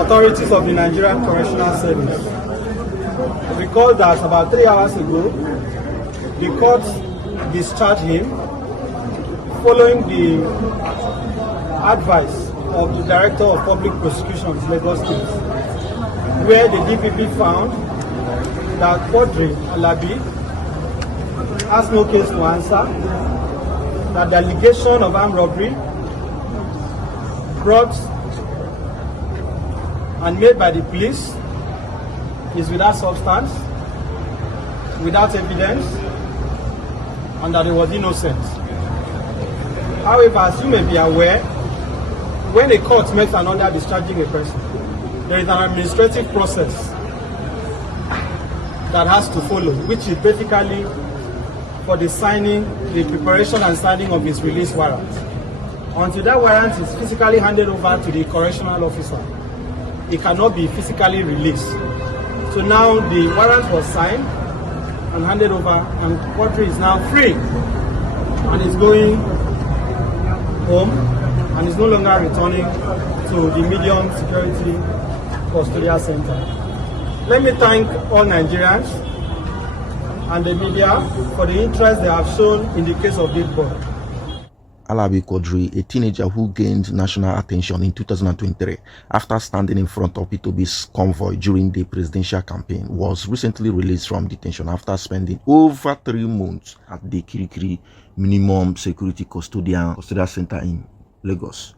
authorities of the Nigerian Correctional Service. Recall that about 3 hours ago, the court discharged him following the advice of the Director of Public Prosecutions, Lagos State, where the DPP found that Quadri Alabi has no case to answer, that the allegation of armed robbery brought and made by the police is without substance, without evidence, and that he was innocent. However, as you may be aware, when a court makes an order discharging a person, there is an administrative process that has to follow, which is basically for the signing, the preparation and signing of his release warrant. Until that warrant is physically handed over to the correctional officer, it cannot be physically released. So now the warrant was signed and handed over, and Quadri is now free and is going home and is no longer returning to the medium security custodial center. Let me thank all Nigerians and the media for the interest they have shown in the case of this boy. Alabi Quadri, a teenager who gained national attention in 2023 after standing in front of Peter Obi's convoy during the presidential campaign, was recently released from detention after spending over 3 months at the Kirikiri Minimum Security Custodial Center in Lagos.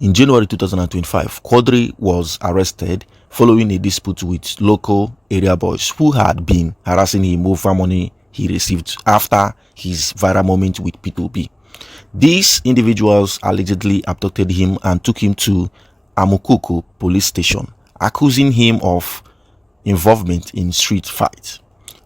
In January 2025, Quadri was arrested following a dispute with local area boys who had been harassing him over money he received after his viral moment with Peter Obi. These individuals allegedly abducted him and took him to Amukoko police station, accusing him of involvement in street fight.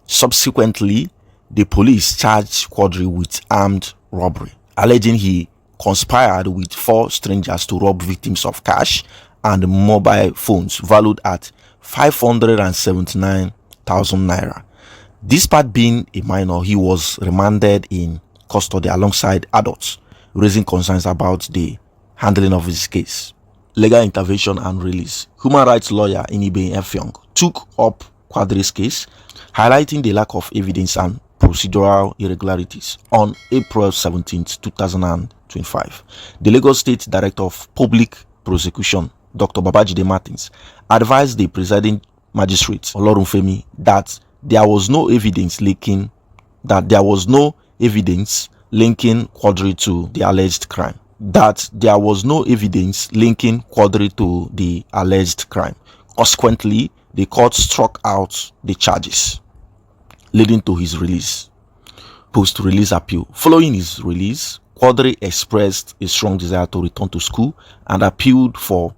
Subsequently, the police charged Quadri with armed robbery, alleging he conspired with 4 strangers to rob victims of cash and mobile phones valued at 579,000 naira. Despite being a minor, he was remanded in custody alongside adults, raising concerns about the handling of his case. Legal intervention and release. Human rights lawyer Inibe Effiong took up Quadri's case, highlighting the lack of evidence and procedural irregularities. On April 17, 2025, the Lagos State Director of Public Prosecution, Dr. Babajide Martins, advised the presiding magistrate, Olorunfemi, that there was no evidence linking Quadri to the alleged crime. Consequently, the court struck out the charges, leading to his release. Post-release appeal. Following his release, Quadri expressed a strong desire to return to school and appealed for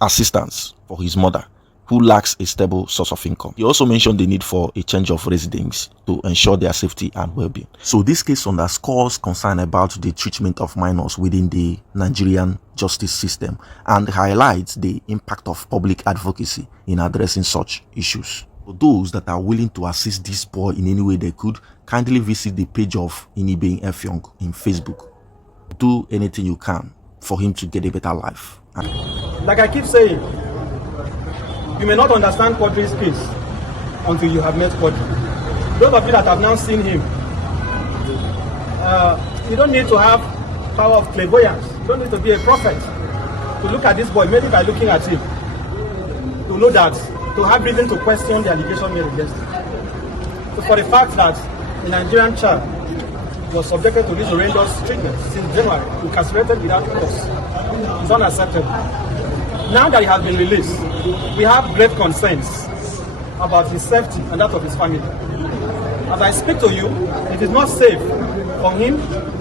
assistance for his mother, who lacks a stable source of income. He also mentioned the need for a change of residence to ensure their safety and well-being. So this case underscores concern about the treatment of minors within the Nigerian justice system and highlights the impact of public advocacy in addressing such issues. For those that are willing to assist this boy in any way they could, kindly visit the page of Inibe Effiong in Facebook. Do anything you can for him to get a better life. Like I keep saying, you may not understand Quadri's case until you have met Quadri. Those of you that have now seen him, you don't need to have power of clairvoyance. You don't need to be a prophet to look at this boy, maybe by looking at him, to know that, to have reason to question the allegation made against him. So for the fact that a Nigerian child was subjected to this horrendous treatment since January, incarcerated without cause, is unacceptable. Now that he has been released, we have great concerns about his safety and that of his family. As I speak to you, it is not safe for him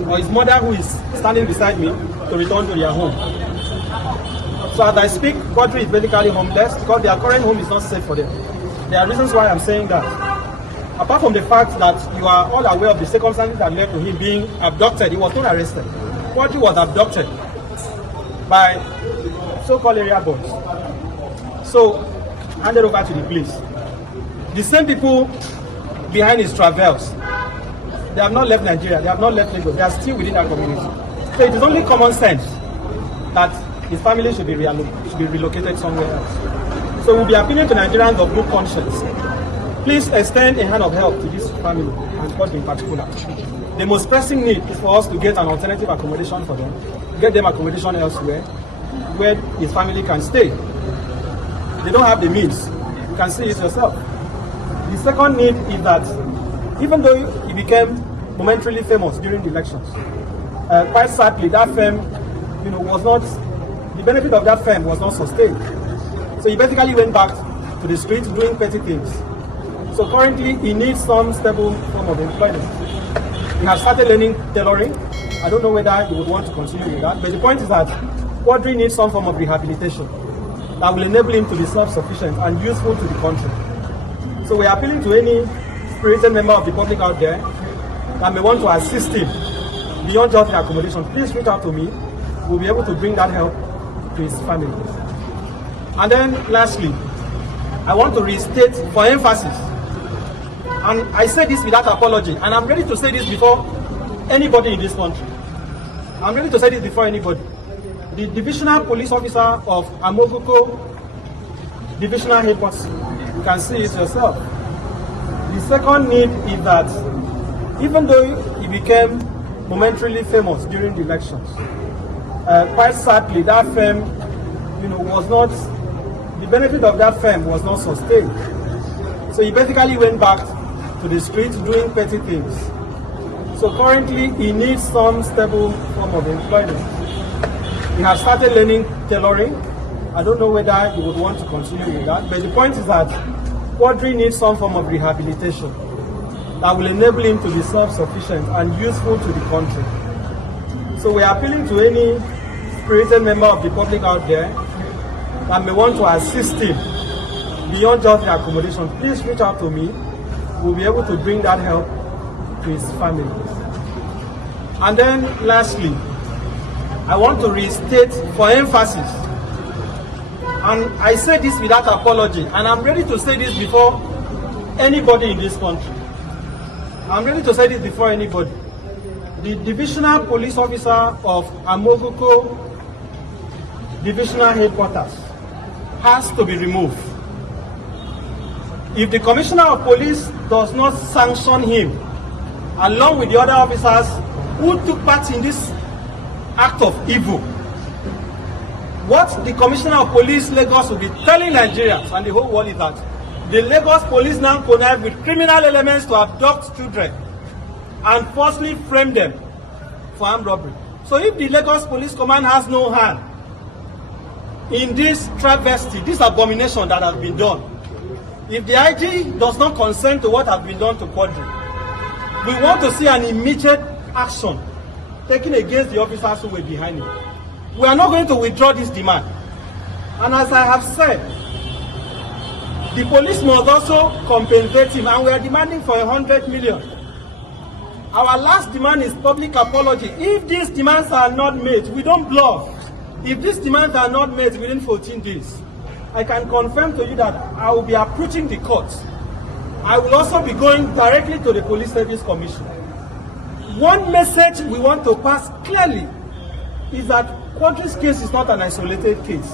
or his mother, who is standing beside me, to return to their home. So as I speak, Quadri is basically homeless because their current home is not safe for them. There are reasons why I'm saying that. Apart from the fact that you are all aware of the circumstances that led to him being abducted, he was not arrested. Quadri was abducted by so-called area boys. So, handed over to the police. The same people behind his travels, they have not left Nigeria, they have not left Lagos, they are still within that community. So it is only common sense that his family should be reallocated. be relocated somewhere else. So we'll be appealing to Nigerians of good conscience. Please extend a hand of help to this family, and Quadri in particular. The most pressing need is for us to get an alternative accommodation for them, get them accommodation elsewhere, where his family can stay. They don't have the means. You can see it yourself. The second need is that even though he became momentarily famous during the elections, quite sadly, that fame, was not, the benefit of that fame was not sustained. So he basically went back to the streets doing petty things. So currently, he needs some stable form of employment. He has started learning tailoring. I don't know whether he would want to continue with that, but the point is that Quadri needs some form of rehabilitation that will enable him to be self-sufficient and useful to the country. So we are appealing to any spirited member of the public out there that may want to assist him beyond just the accommodation. Please reach out to me. We'll be able to bring that help to his family. And then lastly, I want to restate for emphasis, and I say this without apology, and I'm ready to say this before anybody in this country. I'm ready to say this before anybody. The divisional police officer of Amoguko divisional headquarters, you can see it yourself. The second need is that even though he became momentarily famous during the elections, quite sadly, that fame, was not, the benefit of that fame was not sustained. So he basically went back to the streets doing petty things. So currently, he needs some stable form of employment. He has started learning tailoring. I don't know whether he would want to continue with that, but the point is that Quadri needs some form of rehabilitation that will enable him to be self-sufficient and useful to the country. So we are appealing to any spirited member of the public out there that may want to assist him beyond just the accommodation. Please reach out to me. We'll be able to bring that help to his family. And then lastly, I want to restate for emphasis, and I say this without apology, and I'm ready to say this before anybody in this country. I'm ready to say this before anybody. The divisional police officer of Amoguko divisional headquarters has to be removed. If the commissioner of police does not sanction him, along with the other officers who took part in this act of evil, what the commissioner of police Lagos will be telling Nigerians and the whole world is that the Lagos police now connive with criminal elements to abduct children and falsely frame them for armed robbery. So if the Lagos Police Command has no hand in this travesty, this abomination that has been done, if the IG does not consent to what has been done to Quadri, we want to see an immediate action taken against the officers who were behind it. We are not going to withdraw this demand. And as I have said, the police must also compensate him, and we are demanding for 100 million. Our last demand is public apology. If these demands are not made, we don't bluff. If these demands are not made within 14 days, I can confirm to you that I will be approaching the court. I will also be going directly to the Police Service Commission. One message we want to pass clearly is that Quadri's case is not an isolated case.